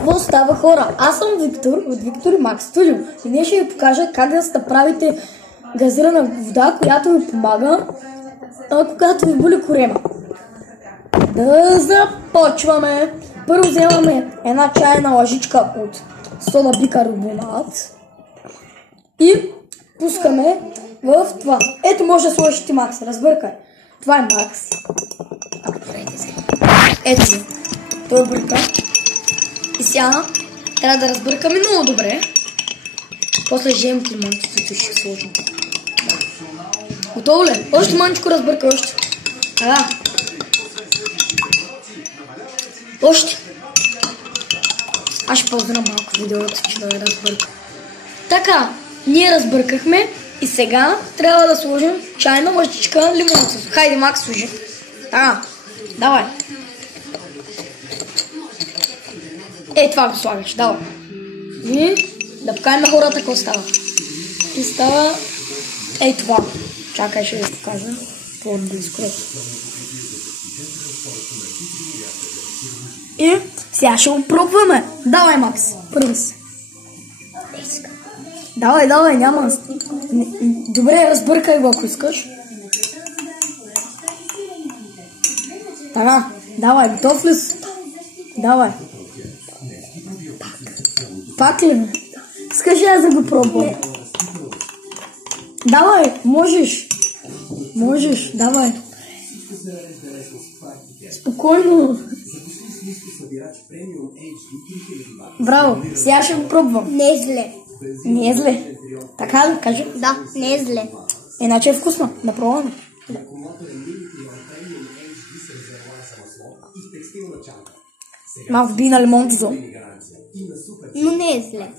Какво става, хора? Аз съм Виктор от Виктор и Макс Студио и днес ще ви покажа как да направите газирана вода, която ви помага, когато ви боли корема. Да започваме! Първо вземаме една чайна лъжичка от сода бикарбонат и пускаме в това. Ето може да сложиш ти Макс, разбъркай. Това е Макс. Ето го. Той бърка. И сега трябва да разбъркаме много добре. После жемки лимончето ще сложим. Готово ли? Още манчко разбърка, още. Още. Аз ще ползвам малко видеото, че да я разбърка. Така, ние разбъркахме и сега трябва да сложим чайна лъжичка лимонен със. Хайде, Макс, служи. Давай. Това го слагаш, давай. И да покажем на хората какво става. И става това. Чакай, ще ви покажа. По-близко. И сега ще го пробваме. Давай, Макс, първи си. Давай, няма. Добре, разбъркай го, ако искаш. Така, давай, готов ли си? Давай. Пак ли? Скажи аз да го пробвам. Давай, можеш, давай. Спокойно. Браво, сега ще го пробвам. Не е зле. Не е зле. Така ли, кажи? Да, не е зле. Иначе е вкусно, да пробваме. Малко би на лимончето. Но не е зле.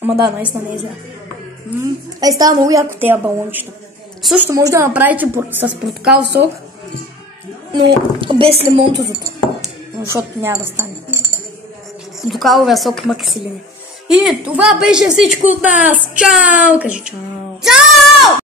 Ама да, наистина не е зле. Става много яко тези балончета. Също може да направите с портокал сок, но без лимончето, защото няма да стане. Портокаловия сок има киселина. И това беше всичко от нас. Чао! Кажи чао! Чао!